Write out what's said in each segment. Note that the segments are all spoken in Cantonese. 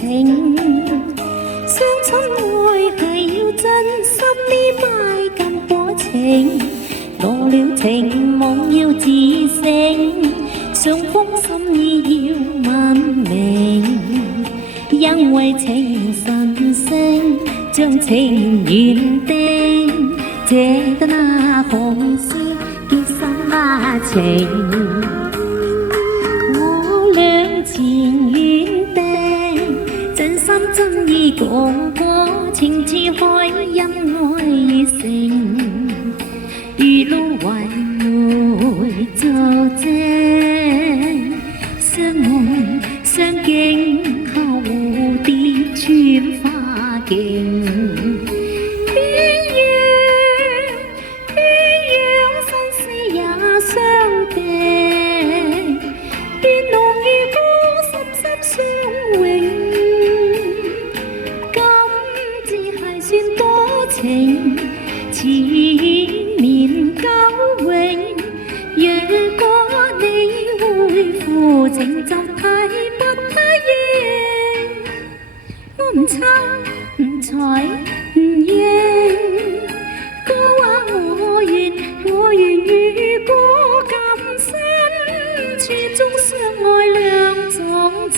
情。相親愛係要真心呢塊咁過程，落了情網要自省，雙方心意要文明，因為情神聖將情緣定，借得那紅絲結心那情。我倆情緣定，真心真意講過，情似海因愛成，遇路為媒做證，相愛相敬靠蝴蝶穿花徑。前面久永，若果你會負情就睇不得應，我唔撐唔睬唔應，哥話我願如果咁身處中相愛兩種情。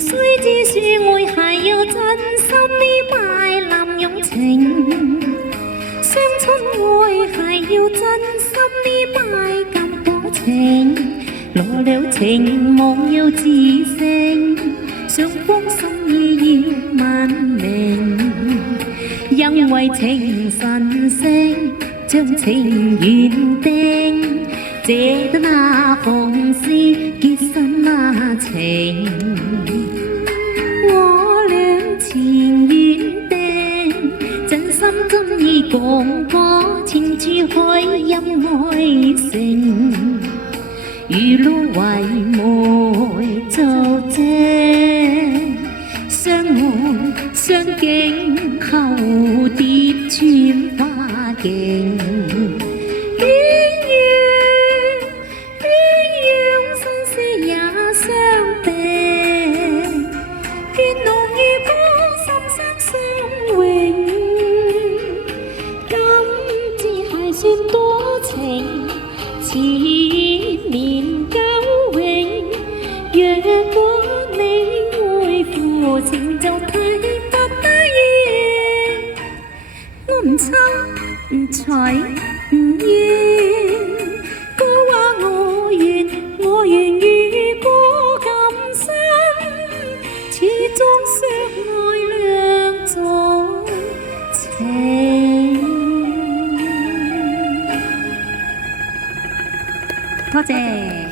雖知說愛係要真心呢塊濫用情，相親愛係要真心呢塊咁多情，落了情網要自省，雙方心意要文明，因為情神聖將情緣定，借得那紅絲結心那情。情緣定，真心真意講過，情似海因愛成，遇路為媒做證，相愛相敬靠蝴蝶穿花徑。算多情，纏綿久永。若果你會負情，就睇不得應。我唔撐唔睬唔應，哥話我願如果咁深，始終相愛兩種情。多謝。